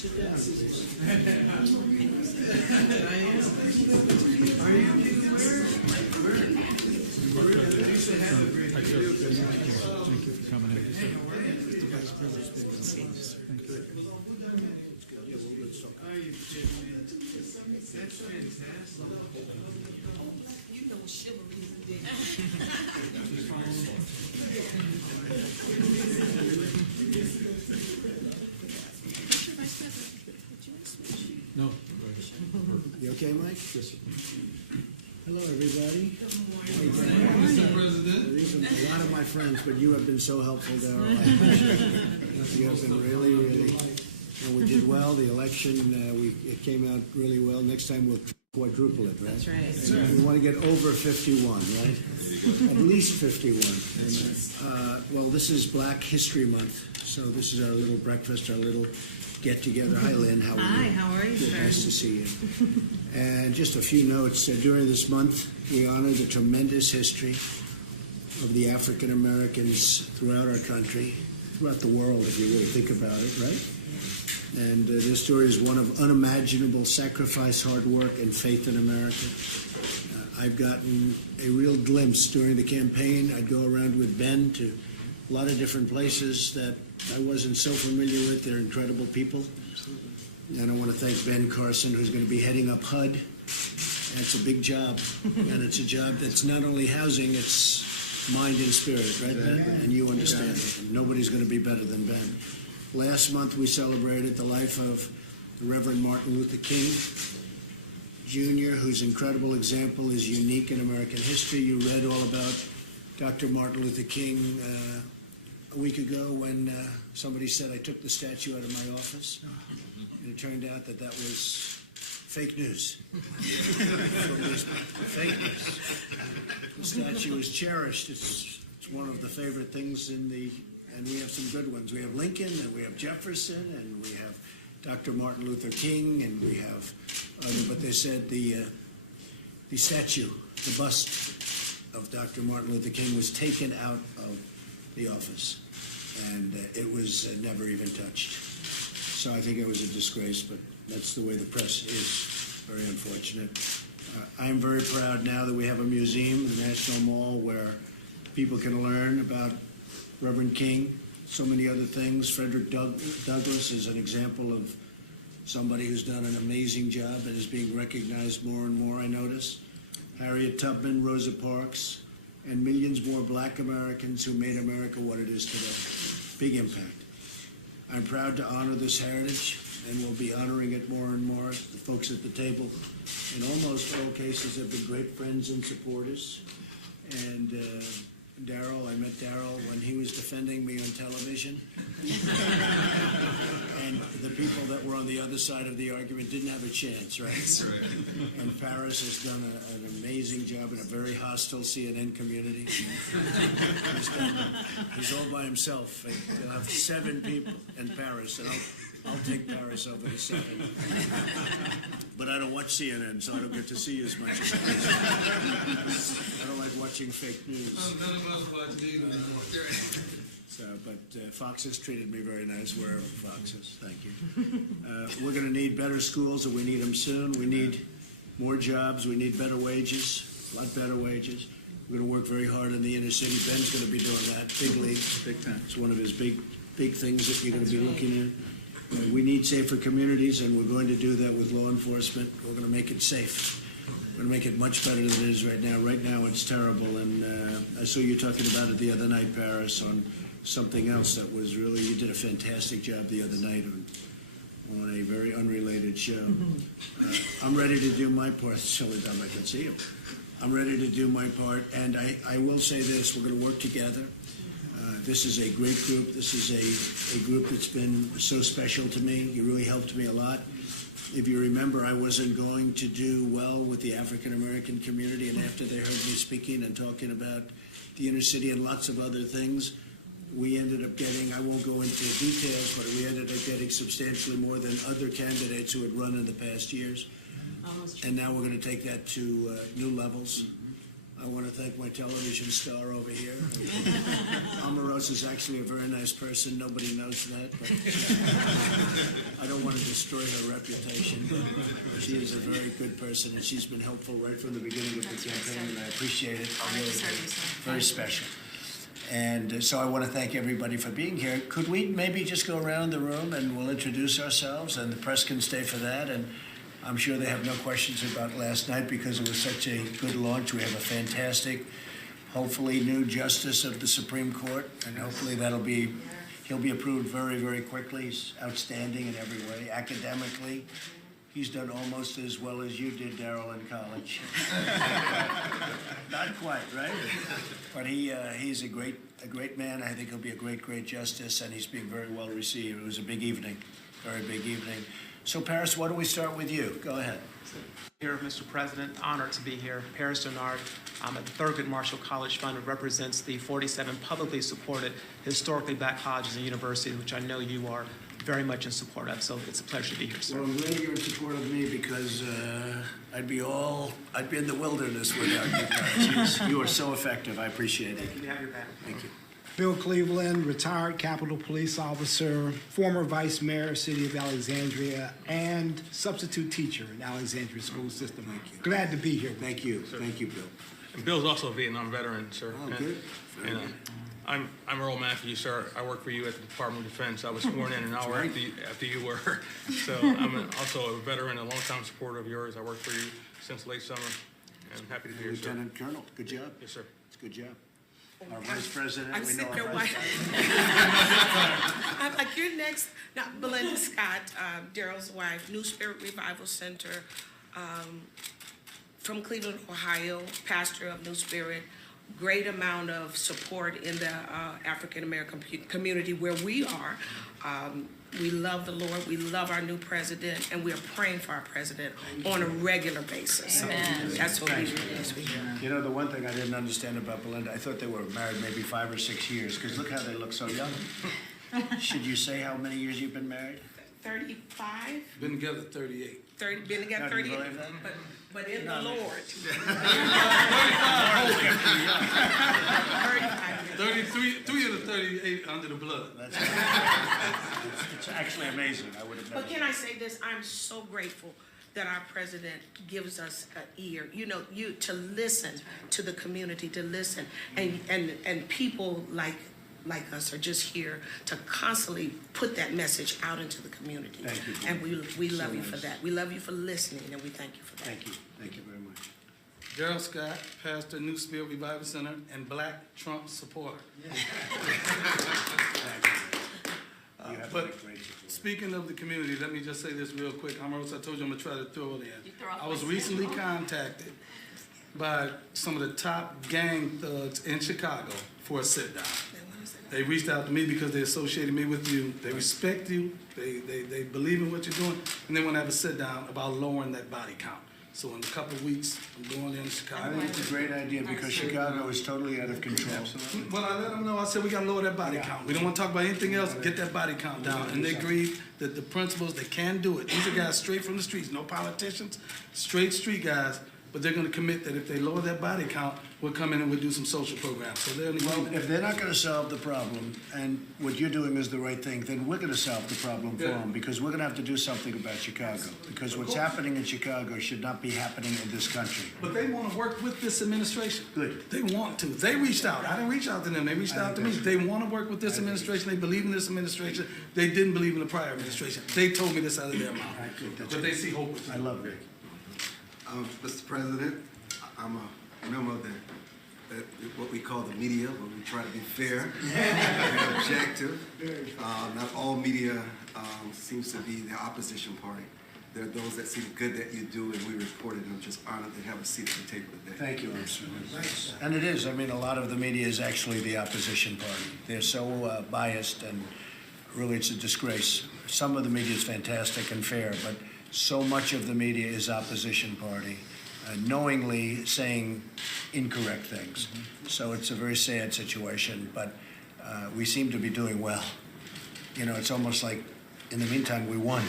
Sit down. Thank you for coming in. That's fantastic. You know chivalry is big. No. You okay, Mike? Yes, sir. Hello, everybody. Mr. President. These are a lot of my friends, but you have been so helpful, Darrell. I appreciate it. You have been really, and we did well. The election, it came out really well. Next time we'll quadruple it, right? That's right. We want to get over 51, right? At least 51. And, well, this is Black History Month, so this is our little breakfast, our little get-together. Hi, Lynn. How are you? Hi, how are you, Good, sir? nice to see you. And just a few notes. During this month, we honor the tremendous history of the African Americans throughout our country, throughout the world, if you really think about it, right? And this story is one of unimaginable sacrifice, hard work, and faith in America. I've gotten a real glimpse during the campaign. I'd go around with Ben to a lot of different places that I wasn't so familiar with. They're incredible people. And I want to thank Ben Carson, who's going to be heading up HUD. And it's a big job. And it's a job that's not only housing, it's mind and spirit, right, Ben? And you understand it. And nobody's going to be better than Ben. Last month, we celebrated the life of the Reverend Martin Luther King Jr., whose incredible example is unique in American history. You read all about Dr. Martin Luther King a week ago when somebody said I took the statue out of my office. And it turned out that was fake news. Fake news. The statue is cherished. It's one of the favorite things and we have some good ones. We have Lincoln, and we have Jefferson, and we have Dr. Martin Luther King, and we have but they said the statue, the bust of Dr. Martin Luther King was taken out of the office, and it was never even touched. So I think it was a disgrace, but that's the way the press is. Very unfortunate. I'm very proud now that we have a museum, the National Mall, where people can learn about Reverend King, so many other things. Frederick Douglass is an example of somebody who's done an amazing job and is being recognized more and more, I notice. Harriet Tubman, Rosa Parks, and millions more Black Americans who made America what it is today. Big impact. I'm proud to honor this heritage, and we'll be honoring it more and more. The folks at the table, in almost all cases, have been great friends and supporters. And Darrell, I met Darrell when he was defending me on television. And the people that were on the other side of the argument didn't have a chance, right? That's right. And Paris has done an amazing job in a very hostile CNN community. He's all by himself. He'll have 7 people in Paris, and I'll take Paris over the 7. But I don't watch CNN, so I don't get to see as much as I don't like watching fake news. None of us watch either. So, but Fox has treated me very nice, wherever Fox is. Thank you. We're going to need better schools, and we need them soon. We need more jobs. We need better wages, a lot better wages. We're going to work very hard in the inner city. Ben's going to be doing that. Big league, big time. It's one of his big things that you're going to be looking at. We need safer communities, and we're going to do that with law enforcement. We're going to make it safe. We're going to make it much better than it is right now. Right now, it's terrible, and I saw you talking about it the other night, Paris, on something else that was really, you did a fantastic job the other night on a very unrelated show. I'm ready to do my part. It's the only time I can see you. I'm ready to do my part, and I will say this, we're going to work together. This is a great group. This is a group that's been so special to me. You really helped me a lot. If you remember, I wasn't going to do well with the African American community, and after they heard me speaking and talking about the inner city and lots of other things, we ended up getting, I won't go into details, but we ended up getting substantially more than other candidates who had run in the past years. And now we're going to take that to new levels. I want to thank my television star over here. Omarosa is actually a very nice person. Nobody knows that, but I don't want to destroy her reputation. But she is a very good person, and she's been helpful right from the beginning of the campaign, and I appreciate it. Really, very special. And so I want to thank everybody for being here. Could we maybe just go around the room and we'll introduce ourselves, and the press can stay for that. And I'm sure they have no questions about last night because it was such a good launch. We have a fantastic, hopefully, new justice of the Supreme Court, and hopefully he'll be approved very, very quickly. He's outstanding in every way. Academically, he's done almost as well as you did, Darrell, in college. Not quite, right? But he's a great man. I think he'll be a great justice, and he's being very well received. It was a big evening, very big evening. So, Paris, why don't we start with you? Go ahead. Here, Mr. President, honored to be here. Paris Denard, I'm at the Thurgood Marshall College Fund, who represents the 47 publicly supported historically black colleges and universities, which I know you are very much in support of. So it's a pleasure to be here, sir. Well, I'm glad you're in support of me because I'd be in the wilderness without you guys. You are so effective. I appreciate it. You have your back. Thank you. Bill Cleveland, retired Capitol Police officer, former vice mayor, City of Alexandria, and substitute teacher in Alexandria School System. Thank you. Glad to be here. Thank you. Thank you, Bill. And Bill's also a Vietnam veteran, sir. Oh, good. And, I'm Earl Matthews, sir. I work for you at the Department of Defense. I was sworn in an hour after you were. So I'm also a veteran, a longtime supporter of yours. I worked for you since late summer, and I'm happy to be here, sir. Lieutenant Colonel, good job. Yes, sir. It's a good job. Our vice president, I'm we know sitting our there vice waiting. president. I'm like, you're next. Now, Belinda Scott, Darrell's wife, New Spirit Revival Center, from Cleveland, Ohio, pastor of New Spirit. Great amount of support in the African-American community where we are. We love the Lord, we love our new president, and we are praying for our president on a regular basis. So that's what we do. You know, the one thing I didn't understand about Belinda, I thought they were married maybe 5 or 6 years, because look how they look so young. Should you say how many years you've been married? 35, Been together 38. 30, been together Now, do you 38, believe that? but in the Lord. 33, 3 of the 38 under the blood. That's it's actually amazing. I would have never. But can I say this? I'm so grateful that our president gives us an ear, to listen to the community, to listen, and people like us are just here to constantly put that message out into the community. Thank you. And we love So you for nice. that. We love you for listening, and we thank you for that. Thank you. Thank you very much. Darrell Scott, pastor, New Spirit Revival Center, and Black Trump supporter. You have but- a great support. Speaking of the community, let me just say this real quick. Omarosa, I told you I'm gonna try to throw it in. I was recently contacted by some of the top gang thugs in Chicago for a sit-down. They reached out to me because they associated me with you. They respect you. They believe in what you're doing, and they want to have a sit-down about lowering that body count. So in a couple of weeks, I'm going there to I Chicago. think it's a great idea because Chicago is totally out of control. Well, I let them know, I said, we gotta lower that body count. We don't wanna talk about anything else, get that body count down. And they agreed that the principals, they can do it. These are guys straight from the streets, no politicians, straight street guys. But they're gonna commit that if they lower that body count, we'll come in and we'll do some social programs. So they're in Well, agreement. if they're not going to solve the problem, and what you're doing is the right thing, then we're going to solve the problem for Yeah. them, because we're going to have to do something about Chicago. Because what's happening in Chicago should not be happening in this country. But they wanna work with this administration. Good. They want to. They reached out. I didn't reach out to them. They reached out to me. They wanna work with this administration. They believe in this administration. They didn't believe in the prior administration. They told me this out of their mouth. But they see hope with you. I love it. Mr. President, I'm a member of what we call the media, where we try to be fair and objective. Not all media seems to be the opposition party. There are those that see the good that you do, and we report it, and I'm just honored to have a seat at the table today. Thank you, Mr. And it is. I mean, a lot of the media is actually the opposition party. They're so biased, and really it's a disgrace. Some of the media is fantastic and fair, but so much of the media is opposition party, knowingly saying incorrect things. So it's a very sad situation, but we seem to be doing well. You know, it's almost like, in the meantime, we won.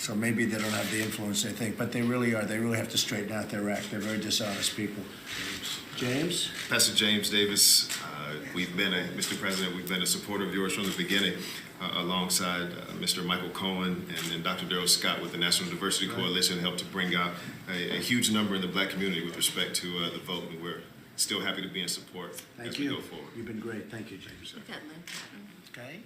So maybe they don't have the influence they think, but they really are. They really have to straighten out their act. They're very dishonest people. James? Pastor James Davis, Mr. President, we've been a supporter of yours from the beginning, alongside Mr. Michael Cohen and Dr. Darrell Scott with the National Diversity Coalition, helped to bring out a huge number in the black community with respect to the vote, and we're still happy to be in support as we go forward. You've been great. Thank you, James. We've got Lynn Patton. Okay.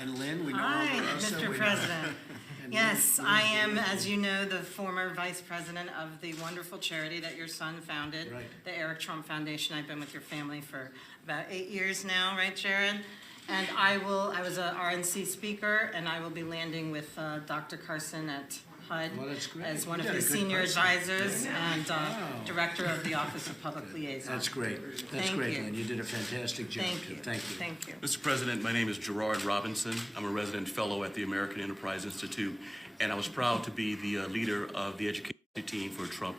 And Lynn, we know Hi, Omarosa, Mr. we know- President. And Yes, Lynn- I am, as you know, the former vice president of the wonderful charity that your son founded, Right. the Eric Trump Foundation. I've been with your family for about 8 years now, right, Jared? And I was a RNC speaker, and I will be landing with Dr. Carson at HUD Well, that's great. as one You of got a his good senior person. advisors and director of the Office of Public Liaison. That's great. That's Thank great, you. Lynn. You did a fantastic job. Thank too. you. Thank you. Thank you. Mr. President, my name is Gerard Robinson. I'm a resident fellow at the American Enterprise Institute, and I was proud to be the leader of the education team for Trump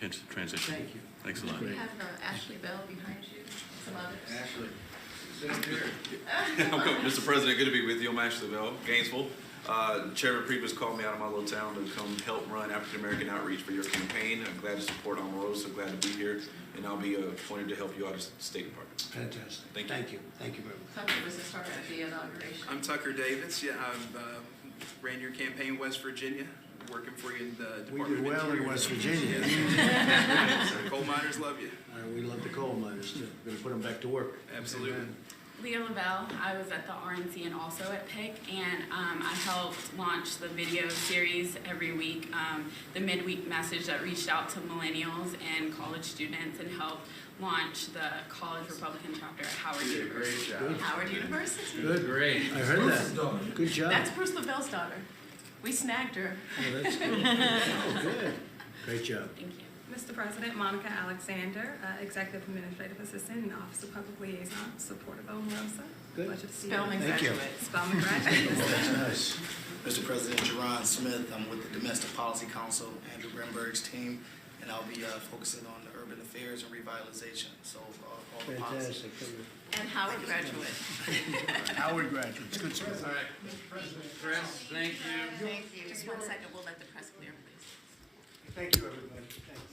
Pence transition. Thank you. Thanks a lot. We have Ashley Bell behind you, some others. Mr. President, good to be with you. I'm Ashley Bell, Gainesville. Chairman Priebus called me out of my little town to come help run African American outreach for your campaign. I'm glad to support Omarosa, glad to be here, and I'll be appointed to help you out as State Department. Fantastic. Thank you. Thank you. Thank you very much. Tucker was the star at the inauguration. I'm Tucker Davis. Yeah, I've ran your campaign in West Virginia, working for you in the We Department did of well in Interior. West Virginia. Coal miners love you. We love the coal miners too. We're gonna put them back to work. Absolutely. Amen. Leah Lavelle. I was at the RNC and also at PIC, and I helped launch the video series every week, the midweek message that reached out to millennials and college students and helped launch the College Republican chapter at Howard University. Howard University. Good. Great. I heard that. Good job. That's Bruce Lavelle's daughter. We snagged her. Oh, that's good. Oh, good. Great job. Thank you. Mr. President, Monica Alexander, Executive Administrative Assistant in the Office of Public Liaison, support of Omarosa. Good. Pleasure to see you. Spelman Thank you. graduate. Spelman graduate. That's nice. Mr. President, Jerron Smith, I'm with the Domestic Policy Council, Andrew Grimberg's team, and I'll be focusing on the urban affairs and revitalization, so all the policies. Fantastic. And Howard graduate. Howard graduates. Good stuff. All right, Mr. President, Chris, thank you. Thank you. Just 1 second, we'll let the press clear, please. Thank you, everybody. Thanks.